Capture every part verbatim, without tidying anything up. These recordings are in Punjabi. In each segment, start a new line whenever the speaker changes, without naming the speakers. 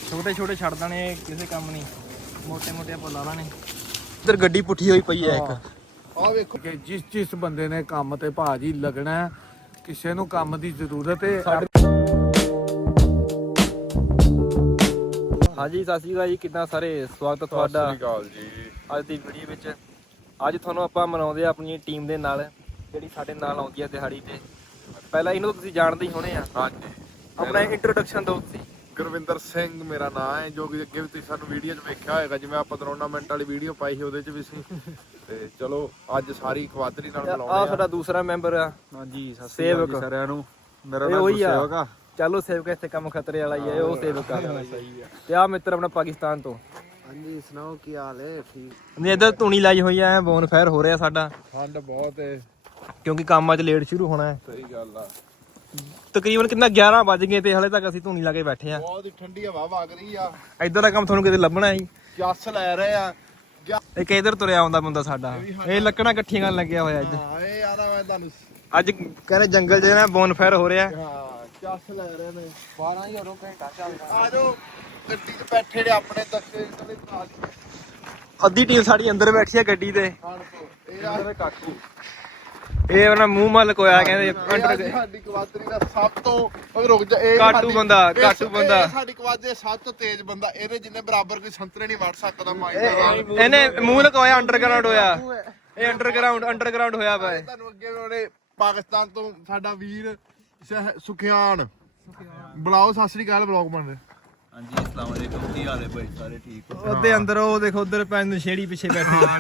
ਛੋਟੇ ਛੋਟੇ ਛੱਡ ਦੇਣੇ ਕਿਸੇ ਕੰਮ ਨਹੀਂ, ਮੋਟੇ ਮੋਟੇ ਆਪਾਂ ਲਾ ਲਾਣੇ। ਇੱਧਰ ਗੱਡੀ ਪੁੱਠੀ ਹੋਈ ਪਈ ਹੈ ਇੱਕ।
ਆਹ ਵੇਖੋ ਕਿ ਜਿਸ ਜਿਸ ਬੰਦੇ ਨੇ ਕੰਮ ਤੇ ਭਾਜੀ ਲੱਗਣਾ, ਕਿਸੇ ਨੂੰ ਕੰਮ ਦੀ ਜ਼ਰੂਰਤ ਹੈ।
ਹਾਂਜੀ ਸਤਿ ਸ਼੍ਰੀ ਅਕਾਲ ਜੀ, ਕਿੱਦਾਂ ਸਾਰੇ, ਸਵਾਗਤ ਹੈ ਤੁਹਾਡਾ
ਸਤਿ ਸ਼੍ਰੀ ਅਕਾਲ ਜੀ
ਅੱਜ ਦੀ ਵੀਡੀਓ ਵਿੱਚ। ਅੱਜ ਤੁਹਾਨੂੰ ਆਪਾਂ ਮਿਲਾਉਂਦੇ ਆ ਆਪਣੀ ਟੀਮ ਦੇ ਨਾਲ, ਜਿਹੜੀ ਸਾਡੇ ਨਾਲ ਆਉਂਦੀ ਹੈ ਦਿਹਾੜੀ ਤੇ। ਪਹਿਲਾਂ ਇਹਨੂੰ ਤੁਸੀਂ ਜਾਣਦੇ ਹੀ ਹੋਣੇ ਆ।
ਹਾਂਜੀ,
ਆਪਣਾ ਇੰਟਰੋਡਕਸ਼ਨ ਦਿਓ ਤੁਸੀਂ।
ਗੁਰਵਿੰਦਰ ਸਿੰਘ ਮੇਰਾ ਨਾਮ ਹੈ, ਜੋ ਕਿ ਅੱਗੇ ਵੀ ਤੁਸੀਂ ਸਾਨੂੰ ਵੀਡੀਓ 'ਚ ਵੇਖਿਆ ਹੋਏਗਾ, ਜਿਵੇਂ ਆਪਾਂ ਟੂਰਨਾਮੈਂਟ ਵਾਲੀ ਵੀਡੀਓ ਪਾਈ ਸੀ ਉਹਦੇ 'ਚ ਵੀ ਸੀ। ਤੇ ਚਲੋ ਅੱਜ ਸਾਰੀ ਖਵਾਦਰੀ ਨਾਲ ਮਿਲਾਉਂਦੇ ਆ।
ਆ ਸਾਡਾ ਦੂਸਰਾ ਮੈਂਬਰ ਆ।
ਹਾਂਜੀ, ਸਤਿ
ਸ਼੍ਰੀ ਅਕਾਲ ਜੀ
ਸਾਰਿਆਂ ਨੂੰ। ਮੇਰਾ
ਨਾਮ ਗੁਰਸੇਵਕ ਆ। ਚਲੋ ਸੇਵਕ ਇੱਥੇ ਕੰਮ ਖਤਰੇ ਵਾਲਾ ਹੀ ਹੈ, ਉਹ ਸੇਵਕ ਆ।
ਸਹੀ ਆ।
ਤੇ ਆ ਮਿੱਤਰ ਆਪਣਾ ਪਾਕਿਸਤਾਨ ਤੋਂ।
ਹਾਂਜੀ, ਸੁਣਾਓ ਕੀ ਹਾਲ ਹੈ? ਠੀਕ।
ਨਹੀਂ ਇੱਧਰ ਧੂਣੀ ਲਾਈ ਹੋਈ ਆ, ਬੋਨ ਫਾਇਰ ਹੋ ਰਿਹਾ ਸਾਡਾ,
ਠੰਡ ਬਹੁਤ ਹੈ
ਕਿਉਂਕਿ ਕੰਮ ਅੱਜ ਲੇਟ ਸ਼ੁਰੂ ਹੋਣਾ ਹੈ।
ਸਹੀ ਗੱਲ ਆ।
ਤਕਰੀਬਨ ਕਿੰਨਾ ਗਿਆਰਾਂ ਵੱਜ ਗਏ ਤੇ ਹਲੇ ਤੱਕ ਅਸੀਂ ਧੂਣੀ ਲਾ ਕੇ ਬੈਠੇ ਆ।
ਬਹੁਤ ਹੀ ਠੰਡੀ ਹਵਾ ਵਗ ਰਹੀ ਆ।
ਇੱਧਰ ਦਾ ਕੰਮ ਤੁਹਾਨੂੰ ਕਿਤੇ ਲੱਭਣਾ ਹੀ।
ਜੱਸ ਲੈ ਰਹੇ ਆ।
ਇੱਕ ਇੱਧਰ ਤੁਰਿਆ ਆਉਂਦਾ ਬੰਦਾ ਸਾਡਾ, ਇਹ ਲੱਕੜਾਂ ਇਕੱਠੀਆਂ ਕਰਨ ਲੱਗਿਆ ਹੋਇਆ ਅੱਜ।
ਹਾਂ ਇਹ ਯਾਰ ਮੈਂ ਤੁਹਾਨੂੰ
ਅੱਜ ਕਹਿੰਦੇ ਜੰਗਲ 'ਚ ਨਾ ਬੋਨ ਫਾਇਰ ਹੋ ਰਿਹਾ।
ਹਾਂ ਜੱਸ ਲੈ ਰਹੇ ਨੇ। ਬਾਰਾਂ ਹਜ਼ਾਰ ਘੰਟਾ ਚੱਲਦਾ। ਆ ਜਾਓ ਗੱਡੀ 'ਚ ਬੈਠੇ ਨੇ ਆਪਣੇ ਦੱਸੇ ਇਤਨੇ ਨਾਲ।
ਅੱਧੀ ਟੀਮ ਸਾਡੀ ਅੰਦਰ ਬੈਠੀ ਆ ਗੱਡੀ ਤੇ।
ਇਹ ਆ ਕਾਕੂ।
ਇਹ ਉਹਨਾਂ ਮੂੰਹ ਮੱਲ ਕੋਇਆ ਕਹਿੰਦੇ
ਅੰਡਰ। ਸਾਡੀ ਕਵਾਦਰੀ ਦਾ ਸਭ ਤੋਂ ਰੁਕ ਜਾ, ਇਹ
ਕਾਟੂ ਬੰਦਾ, ਕਾਟੂ ਬੰਦਾ।
ਸਾਡੀ ਕਵਾਦਰੀ ਦਾ ਸਭ ਤੋਂ ਤੇਜ਼ ਬੰਦਾ। ਇਹਦੇ ਜਿੰਨੇ ਬਰਾਬਰ ਕੋਈ ਸੰਤਰੇ ਨਹੀਂ ਵੜ ਸਕਦਾ ਮਾਈਂਡ।
ਇਹਨੇ ਮੂੰਹ ਲਕੋਇਆ, ਅੰਡਰਗਰਾਉਂਡ ਹੋਇਆ। ਇਹ ਅੰਡਰਗਰਾਉਂਡ ਅੰਡਰਗਰਾਉਂਡ ਹੋਇਆ ਵਾ।
ਤੁਹਾਨੂੰ ਅੱਗੇ ਉਹਨੇ ਪਾਕਿਸਤਾਨ ਤੋਂ ਸਾਡਾ ਵੀਰ ਸੁਖਿਆਨ ਬੁਲਾਓ। ਸਤਿ ਸ੍ਰੀ ਅਕਾਲ, ਬਲੌਗ ਬਣ ਰਿਹਾ।
ਹਾਂਜੀ ਅਸਲਾਮ ਵਾਲੇਕੁਮ, ਕੀ ਹਾਲ ਹੈ ਭਾਈ? ਸਾਰੇ ਠੀਕ ਹੋ?
ਉਹਦੇ ਅੰਦਰ ਉਹ ਦੇਖੋ ਉਧਰ ਪੈਨ ਨਸ਼ੇੜੀ ਪਿੱਛੇ ਬੈਠੇ
ਆ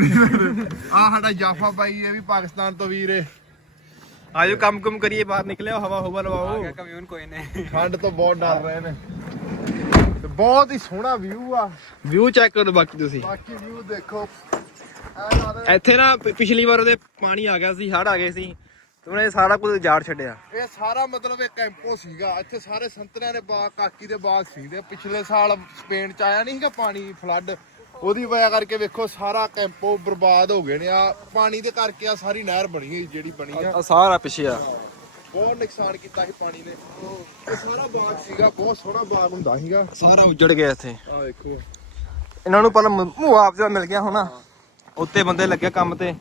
ਸਾਡਾ ਜਾਫਾ ਭਾਈ, ਇਹ ਵੀ ਪਾਕਿਸਤਾਨ ਤੋਂ ਵੀਰ ਹੈ।
ਆਜੋ ਕੰਮ ਕੁਮ ਕਰੀਏ, ਬਾਹਰ ਨਿਕਲਿਓ, ਹਵਾ ਹਵਾ ਲਵਾਓ।
ਕਮਿਊਨ ਕੋਈ ਨਹੀਂ।
ਠੰਡ ਤੋਂ ਬਹੁਤ ਡਰ ਰਹੇ ਨੇ। ਤੇ ਬਹੁਤ ਹੀ ਸੋਹਣਾ ਵਿਊ ਆ।
ਵਿਊ ਚੈੱਕ ਕਰੋ ਬਾਕੀ ਤੁਸੀਂ।
ਬਾਕੀ ਵਿਊ ਦੇਖੋ।
ਇੱਥੇ ਨਾ ਪ- ਪਿਛਲੀ ਵਾਰ ਉਹਦੇ ਪਾਣੀ ਆ ਗਿਆ ਸੀ, ਹੜ੍ਹ ਆ ਗਏ ਸੀ, ਤੇ ਉਹਨੇ ਸਾਰਾ ਕੁਝ ਉਜਾੜ ਛੱਡਿਆ।
ਇਹ ਸਾਰਾ ਮਤਲਬ ਇਹ ਕੈਂਪੋ ਸੀਗਾ। ਇੱਥੇ ਸਾਰੇ ਸੰਤਰਿਆਂ ਦੇ ਬਾਗ, ਕਾਕੀ ਦੇ ਬਾਗ ਸੀਗੇ। ਪਿਛਲੇ ਸਾਲ ਸਪੇਨ ਚ ਆਇਆ ਨਹੀਂ ਸੀਗਾ ਪਾਣੀ, ਫਲੱਡ, ਉਹਦੀ ਵਜ੍ਹਾ ਕਰਕੇ ਵੇਖੋ ਸਾਰਾ ਕੈਂਪੋ ਬਰਬਾਦ ਹੋ ਗਏ ਨੇ। ਆ ਪਾਣੀ ਦੇ ਕਰਕੇ ਆ ਸਾਰੀ ਨਹਿਰ ਬਣੀ ਹੋਈ ਜਿਹੜੀ ਬਣੀ ਆ।
ਆ ਸਾਰਾ ਪਿੱਛੇ ਆ।
ਬਹੁਤ ਨੁਕਸਾਨ ਕੀਤਾ ਸੀ ਪਾਣੀ ਨੇ। ਇਹ ਸਾਰਾ ਬਾਗ ਸੀਗਾ, ਬਹੁਤ ਸੋਹਣਾ ਬਾਗ ਹੁੰਦਾ ਸੀਗਾ।
ਸਾਰਾ ਉਜੜ ਗਿਆ ਇੱਥੇ।
ਆ ਦੇਖੋ
ਇਹਨਾਂ ਨੂੰ ਪਹਿਲਾਂ ਮ- ਮੁਆਵਜ਼ਾ ਮਿਲ ਗਿਆ ਹੋਣਾ, ਉੱਤੇ ਬੰਦੇ ਲੱਗੇ ਕੰਮ ਤੇ।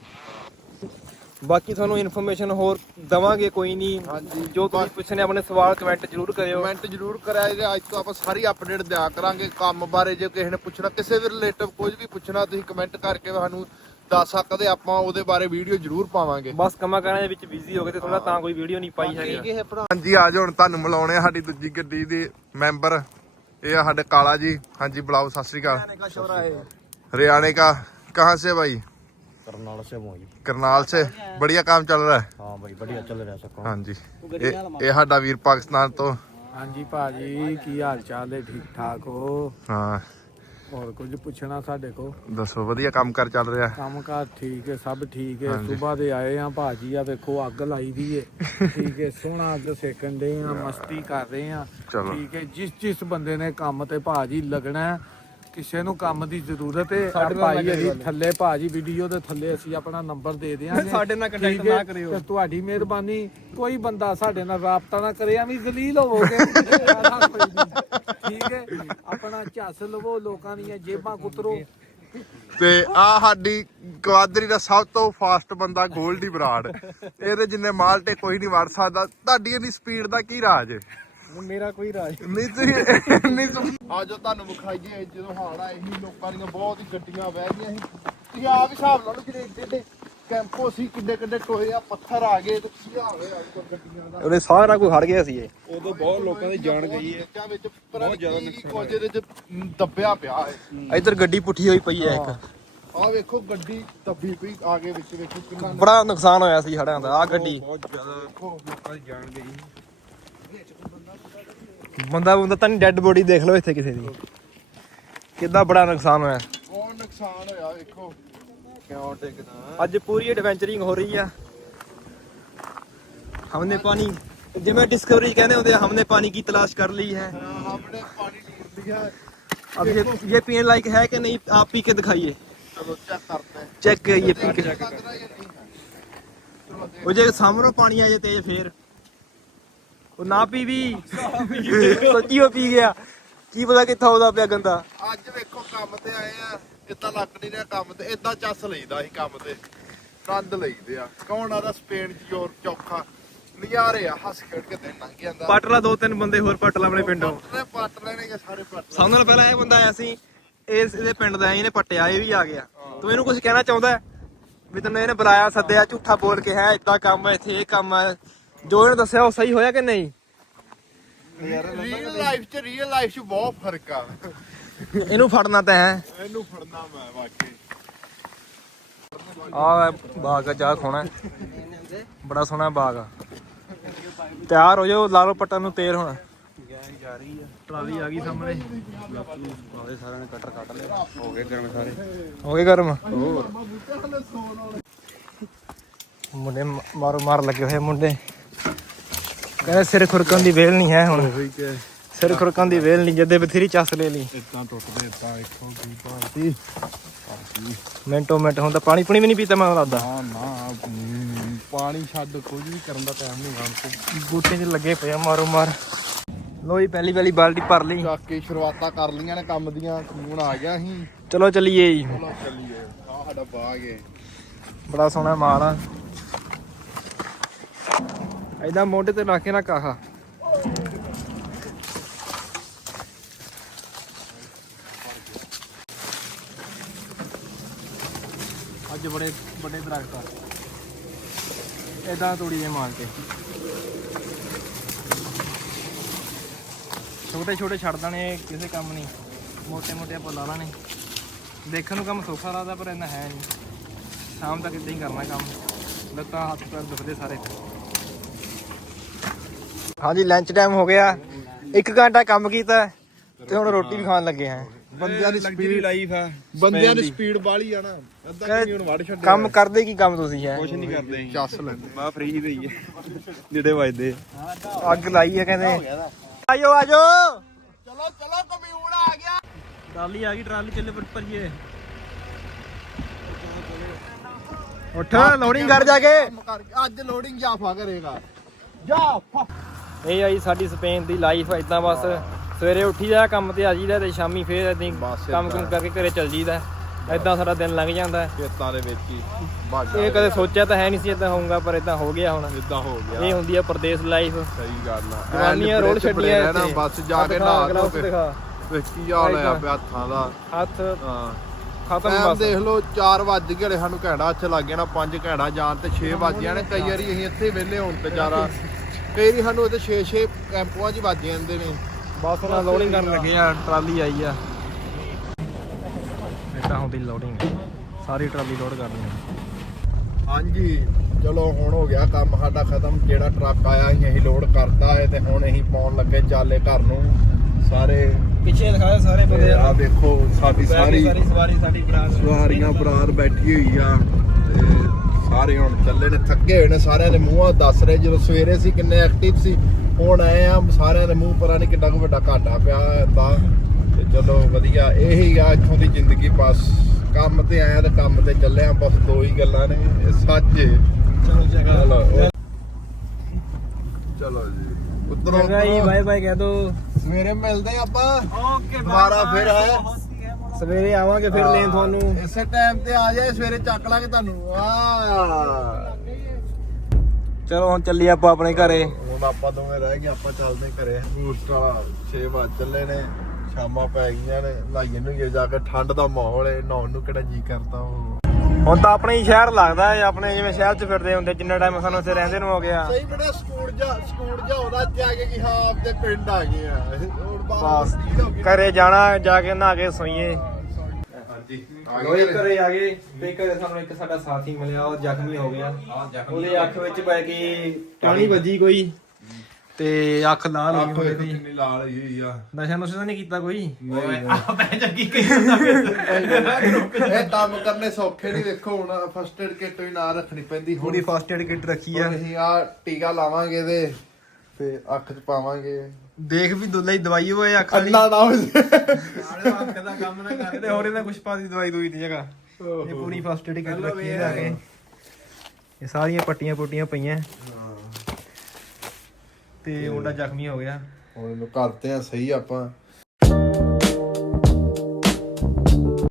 ਬਾਕੀ ਤੁਹਾਨੂੰ ਇਨਫੋਰਮੇਸ਼ਨ ਹੋਰ ਦਵਾਂਗੇ ਕੋਈ ਨਹੀਂ।
ਹਾਂਜੀ,
ਜੋ ਤੁਸੀਂ ਪੁੱਛਣੇ ਆਪਣੇ ਸਵਾਲ ਕਮੈਂਟ ਜ਼ਰੂਰ ਕਰਿਓ।
ਕਮੈਂਟ ਜ਼ਰੂਰ ਕਰਿਆ ਜੇ। ਅੱਜ ਤੋਂ ਆਪਾਂ ਸਾਰੀ ਅਪਡੇਟ ਦਿਆ ਕਰਾਂਗੇ ਕੰਮ ਬਾਰੇ। ਜੇ ਕਿਸੇ ਨੇ ਪੁੱਛਣਾ, ਕਿਸੇ ਦੇ ਰਿਲੇਟਿਵ ਕੁਝ ਵੀ ਪੁੱਛਣਾ, ਤੁਸੀਂ ਕਮੈਂਟ ਕਰਕੇ ਸਾਨੂੰ ਦੱਸ ਸਕਦੇ, ਆਪਾਂ ਉਹਦੇ ਬਾਰੇ ਵੀਡੀਓ ਜ਼ਰੂਰ ਪਾਵਾਂਗੇ।
ਬਸ ਕੰਮਾਂ ਕਾਰਾਂ ਦੇ ਵਿੱਚ ਬਿਜ਼ੀ ਹੋ ਗਏ ਤੇ ਥੋੜਾ ਤਾਂ ਕੋਈ ਵੀਡੀਓ ਨਹੀਂ ਪਾਈ ਹੈਗੀ।
ਹਾਂਜੀ ਆ ਜਾਓ, ਹੁਣ ਤੁਹਾਨੂੰ ਮਿਲਾਉਣੇ ਆ ਸਾਡੀ ਦੂਜੀ ਗੱਡੀ ਦੇ ਮੈਂਬਰ। ਇਹ ਆ ਸਾਡੇ ਕਾਲਾ ਜੀ। ਹਾਂਜੀ ਬੁਲਾਓ। ਸਤਿ ਸ੍ਰੀ ਅਕਾਲ। हरियाणा का कहाँ से भाई?
करनाल से हूँ जी।
करनाल से। बढ़िया काम चल रहा है?
हाँ भाई बढ़िया चल रहा है।
हाँ जी। ये ये साडा वीर पाकिस्तान तो।
ਹਾਂਜੀ ਭਾਜੀ, ਕੀ ਹਾਲ ਚਾਲ ਹੈ? ਠੀਕ ਠਾਕ ਹੋ?
हाँ
ਹੋਰ ਕੁਝ ਪੁੱਛਣਾ ਸਾਡੇ ਕੋ?
दसो वधिया काम कर चल रहा है?
ਕੰਮ ਕਾਰ ਠੀਕ ਹੈ, ਸਭ ਠੀਕ ਹੈ।
ਹਾਂਜੀ।
ਸਵੇਰ ਦੇ ਆਏ ਆ ਭਾਜੀ, ਆ ਵੇਖੋ ਅੱਗ ਲਾਈ ਦੀ ਹੈ। ਠੀਕ ਹੈ, ਸੋਹਣਾ ਅੱਗ ਸੇਕਣ ਦੇ ਆ, ਮਸਤੀ ਕਰ ਰਹੇ ਆ।
ਚਲੋ।
ਠੀਕ ਹੈ, ਜਿਸ ਜਿਸ ਬੰਦੇ ਨੇ ਕੰਮ ਤੇ ਭਾਜੀ ਲੱਗਣਾ, ਕਿਸੇ ਨੂੰ ਕੰਮ ਦੀ ਜ਼ਰੂਰਤ ਹੈ,
ਸਾਡੇ ਨਾਲ
ਭਾਈ
ਨਾ
ਅਸੀਂ
ਕਰਿਓ।
ਥੱਲੇ ਭਾਜੀ ਵੀਡੀਓ ਦੇ ਥੱਲੇ ਅਸੀਂ ਆਪਣਾ ਨੰਬਰ ਦੇ ਦਿਆਂਗੇ।
ਸਾਡੇ ਨਾਲ contact
ਠੀਕ ਹੈ?
ਨਾ ਕਰਿਓ।
ਤੇ ਤੁਹਾਡੀ ਮਿਹਰਬਾਨੀ। ਕੋਈ ਬੰਦਾ ਸਾਡੇ ਨਾਲ ਰਾਬਤਾ ਨਾ ਕਰੇ, ਐਵੇਂ ਜ਼ਲੀਲ ਹੋਵੋਗੇ। ਫਾਇਦਾ ਕੋਈ ਨਹੀਂ। ਠੀਕ ਹੈ, ਆਪਣਾ ਝੱਸ ਲਵੋ, ਲੋਕਾਂ ਦੀਆਂ ਜੇਬਾਂ ਕੁਤਰੋ।
ਤੇ ਆ ਸਾਡੀ ਕੁਆਦਰੀ ਦਾ ਸਭ ਤੋਂ ਫਾਸਟ ਬੰਦਾ ਗੋਲਡੀ ਬਰਾੜ। ਇਹਦੇ ਜਿੰਨੇ ਮਾਲਟੇ ਕੋਈ ਨਹੀਂ ਵੜ ਸਕਦਾ। ਤੁਹਾਡੀ ਇਹਦੀ ਸਪੀਡ ਦਾ ਕੀ ਰਾਜ ਹੈ?
ਮੇਰਾ ਕੋਈ ਰਾਜ
ਨਹੀਂ ਤੁਸੀਂ ਨਹੀਂ ਆ ਜੋ ਤੁਹਾਨੂੰ ਵਿਖਾਈਏ। ਜਦੋਂ ਹਾੜ ਆਏ ਸੀ, ਲੋਕਾਂ ਦੀਆਂ ਬਹੁਤ ਹੀ ਗੱਡੀਆਂ ਵਹਿ ਗਈਆਂ ਸੀ। ਤੁਸੀਂ ਆਪ ਹੀ ਹਿਸਾਬ ਲਾ ਲਓ, ਜਿਹੜੇ ਏਡੇ ਏਡੇ ਕੈਂਪੋ ਸੀ, ਕਿੱਡੇ ਕਿੱਡੇ ਟੋਏ ਆ, ਪੱਥਰ ਆ ਗਏ, ਤੇ ਕੀ ਹਾਲ ਹੋਇਆ ਅੱਜ ਕੱਲ੍ਹ ਗੱਡੀਆਂ ਦਾ।
ਉਹਨੇ ਸਾਰਾ ਕੁਝ ਹੜ ਗਿਆ ਸੀ। ਇਹ
ਉਦੋਂ ਬਹੁਤ ਲੋਕਾਂ ਦੀ ਜਾਨ ਗਈ ਹੈ ਵਿੱਚ। ਬਹੁਤ ਜ਼ਿਆਦਾ ਨੁਕਸਾਨ ਇਹਦੇ ਚ ਦੱਬਿਆ ਪਿਆ ਹੈ।
ਇੱਧਰ ਗੱਡੀ ਪੁੱਠੀ ਹੋਈ ਪਈ ਹੈ ਇੱਕ।
ਆਹ ਵੇਖੋ ਗੱਡੀ ਦੱਬੀ ਪਈ ਆ ਕੇ ਵਿੱਚ। ਵੇਖੋ ਕਿੰਨਾ
ਬੜਾ ਨੁਕਸਾਨ ਹੋਇਆ ਸੀ ਹੜਾਂ ਦਾ। ਆ ਗੱਡੀ
ਬਹੁਤ ਜ਼ਿਆਦਾ ਵੇਖੋ ਲੋਕਾਂ ਦੀ ਜਾਨ ਗਈ।
ਬੰਦਾ ਬੰਦਾ ਤਾਂ ਨਹੀਂ, ਡੈੱਡ ਬੋਡੀ ਦੇਖ ਲਓ ਇੱਥੇ ਕਿਸੇ ਦੀ। ਕਿੰਨਾ ਬੜਾ ਨੁਕਸਾਨ ਹੋਇਆ।
ਬਹੁਤ ਨੁਕਸਾਨ ਹੋਇਆ ਵੇਖੋ। ਕਿਉਂ ਟਿਕਦਾ
ਅੱਜ ਪੂਰੀ ਐਡਵੈਂਚਰਿੰਗ ਹੋ ਰਹੀ ਆ। हमने पानी, जिਵੇਂ डिस्कवरी कहने होते हैं, हमने पानी की तलाश कर ली है।
हमने पानी ढूंढ लिया।
अब ये ये पीने लायक है कि नहीं, आप पी के दिखाइए।
चलो चेक करते हैं।
चेक करिए पी के।
लग रहा है ये नहीं है।
वो जे सामने पानी आ जाए तेज फिर वो ना पी भी सच्ची वो पी गया। ਕੀ ਪਤਾ ਕਿੱਥੋਂ ਆਉਂਦਾ ਪਿਆ ਗੰਦਾ।
ਅੱਜ ਵੇਖੋ ਕੰਮ ਤੇ ਆਏ ਆ, ਇਦਾਂ ਲੱਗ ਨਹੀਂ ਰਿਹਾ ਕੰਮ ਤੇ, ਇਦਾਂ ਚੱਸ ਲਈਦਾ ਸੀ ਕੰਮ ਤੇ, ਆਨੰਦ ਲਈਦੇ ਆ। ਕੌਣ ਆਦਾ ਸਪੇਨ ਚ ਜ਼ੋਰ ਚੌਖਾ ਨਜ਼ਾਰੇ ਆ, ਹੱਸ ਖੇਡ ਕੇ ਦਿਨ ਲੰਘ ਜਾਂਦਾ।
ਪੱਟ ਲਾ ਦੋ ਤਿੰਨ ਬੰਦੇ ਹੋਰ ਪੱਟ ਲਾ ਆਪਣੇ ਪਿੰਡੋਂ।
ਪੱਟ ਲੈ- ਪੱਟ ਲੈਣੇ ਕਿ ਸਾਰੇ ਪੱਟ ਲੈ।
ਸਭ ਨਾਲੋਂ ਪਹਿਲਾਂ ਇਹ ਬੰਦਾ ਆਇਆ ਸੀ, ਇਸ ਇਹਦੇ ਪਿੰਡ ਦਾ, ਇਹਨੇ ਪੱਟਿਆ, ਇਹ ਵੀ ਆ ਗਿਆ। ਤੂੰ ਇਹਨੂੰ ਕੁਝ ਕਹਿਣਾ ਚਾਹੁੰਦਾ ਹੈ? ਵੀ ਤੈਨੂੰ ਇਹਨੇ ਬੁਲਾਇਆ ਸੱਦਿਆ, ਝੂਠਾ ਬੋਲ ਕੇ ਹੈ ਏਦਾਂ ਕੰਮ ਹੈ ਇੱਥੇ, ਇਹ ਕੰਮ ਹੈ, ਜੋ ਇਹਨੇ ਦੱਸਿਆ ਉਹ ਸਹੀ ਹੋਇਆ ਕਿ ਨਹੀਂ?
ਰੀਅਲ ਲਾਈਫ ਚ ਰੀਅਲ ਲਾਈਫ ਚ ਬਹੁਤ ਫਰਕ ਆ।
ਇਹਨੂੰ ਫੜਨਾ ਤਾਂ ਹੈ।
ਇਹਨੂੰ ਫੜਨਾ ਮੈਂ ਵਾਕਈ।
ਆ ਬਾਗ ਆ, ਜਾ ਖੋਣਾ ਬੜਾ ਸੋਹਣਾ ਬਾਗ ਆ। ਤਿਆਰ ਹੋ ਜਾਓ, ਲਾ ਲਓ ਪੱਟਾਂ ਨੂੰ ਤੇਰ ਹੁਣ। ਟਰਾਲੀ ਆ ਗਈ ਸਾਹਮਣੇ।
ਆਲੇ ਸਾਰਿਆਂ ਨੇ ਕਟਰ ਕੱਟ ਲਿਆ, ਹੋ ਗਏ ਗਰਮ ਸਾਰੇ।
ਹੋ ਗਏ ਗਰਮ।
ਹੋਰ
ਮੁੰਡੇ ਮ- ਮਾਰੋ ਮਾਰ ਲੱਗੇ ਹੋਏ ਮੁੰਡੇ। ਕਹਿੰਦੇ ਸਿਰ ਖੁਰਕਣ ਦੀ ਵੇਲ ਨਹੀਂ ਹੈ ਹੁਣ। ਸਿਰ ਖੁਰਕਣ ਦੀ ਵੇਲ ਨਹੀਂ, ਜਦੇ ਬਥੇਰੀ ਚੱਸ ਲੈ ਲਈ।
ਇਦਾਂ ਟੁੱਟਦੇ ਇਦਾਂ ਵੇਖੋ ਕੀ ਭਾਂਤੀ।
ਮਿੰਟੋ ਮਿੰਟ ਹੁਣ ਤਾਂ ਪਾਣੀ ਪੁਣੀ ਵੀ ਨਹੀਂ ਪੀਤਾ ਮੈਨੂੰ ਲੱਗਦਾ।
ਨਾ ਨਾ ਹਮ, ਪਾਣੀ ਛੱਡ ਕੁਝ ਵੀ ਕਰਨ ਦਾ ਟਾਈਮ ਨਹੀਂ ਗਾਣ ਤੇ।
ਬੂਟੇ 'ਚ ਲੱਗੇ ਪਏ ਆ ਮਾਰੋ ਮਾਰ। ਲੋ ਜੀ ਪਹਿਲੀ ਪਹਿਲੀ ਬਾਲਟੀ ਭਰ ਲਈ।
ਚੱਕ ਕੇ ਸ਼ੁਰੂਆਤਾਂ ਕਰ ਲੀਆਂ ਨੇ ਕੰਮ ਦੀਆਂ। ਖੂਨ ਆ ਗਿਆ ਸੀ।
ਚਲੋ ਚੱਲੀਏ ਜੀ।
ਚਲੋ ਚੱਲੀਏ। ਆ ਸਾਡਾ ਬਾਗ ਹੈ।
ਬੜਾ ਸੋਹਣਾ ਮਾਲ ਆ। ਏਦਾਂ ਮੋਢੇ ਤੇ ਲਾ ਕੇ ਨਾ ਕਾਹਾ। ਅੱਜ ਬੜੇ ਵੱਡੇ ਦਰਖਤ ਆ, ਏਦਾਂ ਤੋੜੀਏ ਮਾਰ ਕੇ। ਛੋਟੇ ਛੋਟੇ ਛੱਡ ਦੇਣੇ, ਕਿਸੇ ਕੰਮ ਨਹੀਂ। ਮੋਟੇ ਮੋਟੇ ਆਪਾਂ ਲਾ ਲੈਣੇ। ਦੇਖਣ ਨੂੰ ਕੰਮ ਸੌਖਾ ਲੱਗਦਾ ਪਰ ਇੰਨਾ ਹੈ ਨਹੀਂ। ਸ਼ਾਮ ਤੱਕ ਇੱਦਾਂ ਹੀ ਕਰਨਾ ਕੰਮ। ਲੱਤਾਂ ਹੱਥ ਪੈਰ ਦੁਖਦੇ ਸਾਰੇ। ਹਾਂਜੀ ਲੰਚ ਟਾਈਮ ਹੋ ਗਿਆ। ਇੱਕ ਘੰਟਾ ਕੰਮ ਕੀਤਾ ਤੇ ਹੁਣ ਰੋਟੀ ਵੀ ਖਾਣ ਲੱਗੇ ਹਾਂ।
ਬੰਦਿਆਂ ਦੀ ਸਪੀਡ
ਲਾਈਫ ਆ,
ਬੰਦਿਆਂ ਦੀ ਸਪੀਡ ਵਾਲੀ ਆ ਨਾ। ਅੱਧਾ ਕਿਉਂ ਹੁਣ ਵੜ ਛੱਡਿਆ।
ਕੰਮ ਕਰਦੇ ਕੀ ਕੰਮ ਤੁਸੀਂ ਹੈ?
ਕੁਛ ਨਹੀਂ ਕਰਦੇ।
ਚੱਸ ਲੈਂਦੇ।
ਬਾ ਫ੍ਰੀ ਦੇ ਹੀ ਜਿਹੜੇ ਵੱਜਦੇ।
ਅੱਗ ਲਾਈ ਹੈ ਕਹਿੰਦੇ। ਆਜੋ ਆਜੋ,
ਚਲੋ ਚਲੋ ਕਮਿਊਨ ਆ ਗਿਆ।
ਟਰਾਲੀ ਆ ਗਈ, ਟਰਾਲੀ ਚੱਲੇ ਪਰ ਭਰੀਏ। ਉੱਠ ਲੋਡਿੰਗ ਕਰ ਜਾ ਕੇ।
ਅੱਜ ਲੋਡਿੰਗ ਜਾਫਾ ਕਰੇਗਾ। ਜਾਫਾ।
ਇਹ ਆਈ ਸਾਡੀ ਸਪੇਨ ਦੀ ਲਾਈਫ। ਇਦਾਂ ਬਸ ਸਵੇਰੇ ਉੱਠੀ ਦਾ ਕੰਮ ਤੇ ਆ ਜੀਦਾ ਤੇ ਸ਼ਾਮੀ ਫੇਰ ਏਦਾਂ ਹੀ
ਬਸ
ਕੰਮ ਕੁਮ ਕਰਕੇ ਘਰੇ ਚੱਲ ਜੀਦਾ। ਇਦਾਂ ਸਾਰਾ ਦਿਨ ਲੰਘ ਜਾਂਦਾ।
ਖੇਤਾਂ ਦੇ ਵਿੱਚ ਹੀ ਬਾਜਾ।
ਇਹ ਕਦੇ ਸੋਚਿਆ ਤਾਂ ਹੈ ਨਹੀਂ ਸੀ ਇਦਾਂ ਹੋਊਗਾ, ਪਰ ਇਦਾਂ ਹੋ ਗਿਆ ਹੁਣ।
ਇਦਾਂ ਹੋ ਗਿਆ।
ਇਹ ਹੁੰਦੀ ਆ ਪਰਦੇਸ ਲਾਈਫ।
ਸਹੀ ਗੱਲ ਆ।
ਜਵਾਨੀਆਂ ਰੋਡ ਛੱਡੀਆਂ
ਰਹਿਣਾ,
ਇੱਥੇ।
ਬਸ ਜਾ ਕੇ
ਦਿਖਾ,
ਨਹਾ
ਗਲਾਸ
ਧੋ ਕੇ
ਦਿਖਾ।
ਵੇਖ ਕੀ ਹਾਲ ਆ ਪਿਆ ਹੱਥਾਂ ਦਾ।
ਹੱਥ
ਹਾਂ
ਖਤਮ
ਟਾਈਮ
ਬਸ।
ਦੇਖ ਲਓ ਚਾਰ ਵੱਜ ਗਏ ਸਾਨੂੰ ਘੈਂਟਾ ਇੱਥੇ ਲੱਗ ਜਾਣਾ। ਪੰਜ ਘੈਂਟਾ ਜਾਣ ਤੇ ਛੇ ਵੱਜ ਜਾਣੇ। ਕਈ ਵਾਰੀ ਅਸੀਂ ਇੱਥੇ ਵਿਹਲੇ ਹੋਣ ਤੇ ਜ਼ਿਆਦਾ ਕਈ ਵਾਰੀ ਸਾਨੂੰ ਇੱਥੇ ਛੇ ਛੇ ਕੈਂਪੂਆਂ 'ਚ ਹੀ ਵੱਜ ਜਾਂਦੇ ਨੇ।
ਬਸ ਹੁਣ ਲੋਡਿੰਗ ਕਰਨ ਲੱਗੇ ਆ। ਟਰਾਲੀ ਆਈ ਆ। ਇਦਾਂ ਹੁੰਦੀ ਲੋਡਿੰਗ। ਸਾਰੀ ਟਰਾਲੀ ਲੋਡ ਕਰਨੀ ਆ।
ਹਾਂਜੀ ਚਲੋ ਹੁਣ ਹੋ ਗਿਆ ਕੰਮ ਸਾਡਾ ਖਤਮ। ਜਿਹੜਾ ਟਰੱਕ ਆਇਆ ਸੀ ਅਸੀਂ ਲੋਡ ਕਰਤਾ ਹੈ ਤੇ ਹੁਣ ਅਸੀਂ ਪਾਉਣ ਲੱਗੇ ਚਾਲੇ ਘਰ ਨੂੰ। ਸਾਰੇ
ਪਿੱਛੇ ਦਿਖਾਇਆ ਸਾਰੇ ਬੰਦੇ
ਆ ਵੇਖੋ ਸਾਡੀ ਸਾਰੀ
ਸਵਾਰੀ ਸਾਡੀ ਬਰਾਤ
ਸਵਾਰੀਆਂ ਬਰਾਤ ਬੈਠੀ ਹੋਈ ਆ ਤੇ ਸਾਰੇ ਹੁਣ ਚੱਲੇ ਨੇ। ਥੱਕੇ ਹੋਏ ਨੇ। ਸਾਰਿਆਂ ਦੇ ਮੂੰਹਾਂ ਦੱਸ ਰਹੇ ਜਦੋਂ ਸਵੇਰੇ ਸੀ ਕਿੰਨੇ ਐਕਟਿਵ ਸੀ, ਹੁਣ ਆਏ ਆ ਸਾਰਿਆਂ ਦੇ ਮੂੰਹ ਪਰਾਂ ਨਹੀਂ ਕਿੱਡਾ ਕੁ ਵੱਡਾ ਘਾਟਾ ਪਿਆ ਏਦਾਂ। ਤੇ ਚਲੋ ਵਧੀਆ ਇਹੀ ਆ ਇੱਥੋਂ ਦੀ ਜ਼ਿੰਦਗੀ। ਬਸ ਕੰਮ ਤੇ ਆਇਆ ਤੇ ਕੰਮ ਤੇ ਚੱਲੇ ਆ। ਬਸ ਦੋ ਹੀ ਗੱਲਾਂ ਨੇ, ਇਹ ਸੱਚ ਏ।
ਚਲੋ
ਚਲੋ ਚਲੋ ਜੀ ਉਤਰੋ
ਚੰਗਾ ਜੀ, ਬਾਏ ਬਾਏ ਕਹਿ ਦੋ।
ਸਵੇਰੇ ਮਿਲਦੇ ਆਪਾਂ
ਓਕੇ
ਦੁਬਾਰਾ ਫਿਰ ਹੈ।
ਸਵੇਰੇ ਆਵਾਂਗੇ ਫਿਰ ਲੈਣ ਤੁਹਾਨੂੰ।
ਇਸੇ ਟਾਈਮ ਤੇ ਆ ਜਾਏ, ਸਵੇਰੇ ਚੱਕ ਲਾਂਗੇ ਤੁਹਾਨੂੰ। ਆ
ਚਲੋ ਹੁਣ ਚੱਲੀ ਆਪਾਂ ਆਪਣੇ ਘਰੇ।
ਹੁਣ ਆਪਾਂ ਦੋਵੇਂ ਰਹਿ ਗਏ। ਆਪਾਂ ਚੱਲਦੇ ਘਰੇ। ਬੂਸਟ ਵਾਲਾ ਛੇ ਵੱਜ ਚੱਲੇ ਨੇ। ਸ਼ਾਮਾਂ ਪੈ ਗਈਆਂ ਨੇ। ਲਾਈਏ ਨੂੰ ਜਾ ਕੇ ਠੰਡ ਦਾ ਮਾਹੌਲ ਹੈ। ਨਹਾਉਣ ਨੂੰ ਕਿਹੜਾ ਜੀ ਕਰਦਾ ਉਹ।
ਹੁਣ ਤਾਂ ਆਪਣੇ ਹੀ ਸ਼ਹਿਰ ਲੱਗਦਾ ਹੈ। ਆਪਣੇ ਜਿਵੇਂ ਸ਼ਹਿਰ 'ਚ ਫਿਰਦੇ ਹੁੰਦੇ ਜਿੰਨਾ ਟਾਈਮ ਸਾਨੂੰ ਇੱਥੇ ਰਹਿੰਦੇ ਨੂੰ ਹੋ ਗਿਆ।
ਸਹੀ ਬੜਾ ਸਕੂਟ ਜਾ ਸਕੂਟ ਜਾ ਉਹਦਾ ਇੱਥੇ ਆ ਕੇ ਕਿ ਹਾਂ ਆਪਦੇ ਪਿੰਡ ਆ ਗਏ ਆ। ਹੁਣ ਬਾਹਰ ਸਪੀਡ ਹੋ ਗਈ।
ਘਰੇ ਜਾਣਾ, ਜਾ ਕੇ ਨਹਾ ਕੇ ਸੋਈਏ।
ਹਾਂਜੀ
ਲੋਈ ਘਰੇ ਆ ਗਏ ਤੇ ਘਰੇ ਸਾਨੂੰ ਇੱਕ ਸਾਡਾ ਸਾਥੀ ਮਿਲਿਆ, ਉਹ ਜ਼ਖਮੀ ਹੋ ਗਿਆ। ਉਹਦੇ ਅੱਖ ਵਿੱਚ ਪੈ ਗਈ ਟਾਣੀ ਵੱਜੀ ਕੋਈ ਤੇ ਅੱਖ ਲਾਲ ਹੋ ਗਈ ਉਹਦੀ।
ਕਿੰਨੀ ਲਾਲ ਹੋਈ ਹੋਈ ਆ।
ਨਸ਼ਾ ਨੁਸ਼ਾ ਤਾਂ ਨਹੀਂ ਕੀਤਾ ਕੋਈ?
ਇਹ ਕੰਮ ਕਰਨੇ ਸੌਖੇ ਨਹੀਂ। ਵੇਖੋ ਹੁਣ ਫਸਟ ਏਡ ਕਿੱਟ ਵੀ ਨਾਲ ਰੱਖਣੀ ਪੈਂਦੀ।
ਪੂਰੀ ਫਸਟ ਏਡ ਕਿੱਟ ਰੱਖੀ ਆ।
ਹੁਣ ਅਸੀਂ ਆ ਟੀਕਾ ਲਾਵਾਂਗੇ ਤੇ ਤੇ ਅੱਖ 'ਚ ਪਾਵਾਂਗੇ।
ਦੇਖ ਵੀ ਦੁੱਲਾ ਹੀ ਦਵਾਈ ਹੋਏ ਅੱਖ ਦੀ।
ਅੱਲਾ ਨਾ ਹੋ ਜਾਏ।
ਅੱਖ ਦਾ ਕੰਮ ਨਾ ਕਰਦੇ ਹੋਰ ਇਹਨਾਂ ਕੁਛ ਪਾ ਦੀ ਦਵਾਈ ਦੂਈ ਦੀ ਜਗ੍ਹਾ। ਇਹ ਪੂਰੀ ਫਸਟ ਏਡ ਕਿੱਟ ਰੱਖੀ ਹੈ ਆ ਕੇ। ਇਹ ਸਾਰੀਆਂ ਪੱਟੀਆਂ ਪੁੱਟੀਆਂ ਪਈਆਂ ਤੇ ਮੁੰਡਾ ਜ਼ਖਮੀ ਹੋ ਗਿਆ।
ਹੁਣ ਇਹਨੂੰ ਕਰਦੇ ਆ ਸਹੀ ਆਪਾਂ।
ਜੀ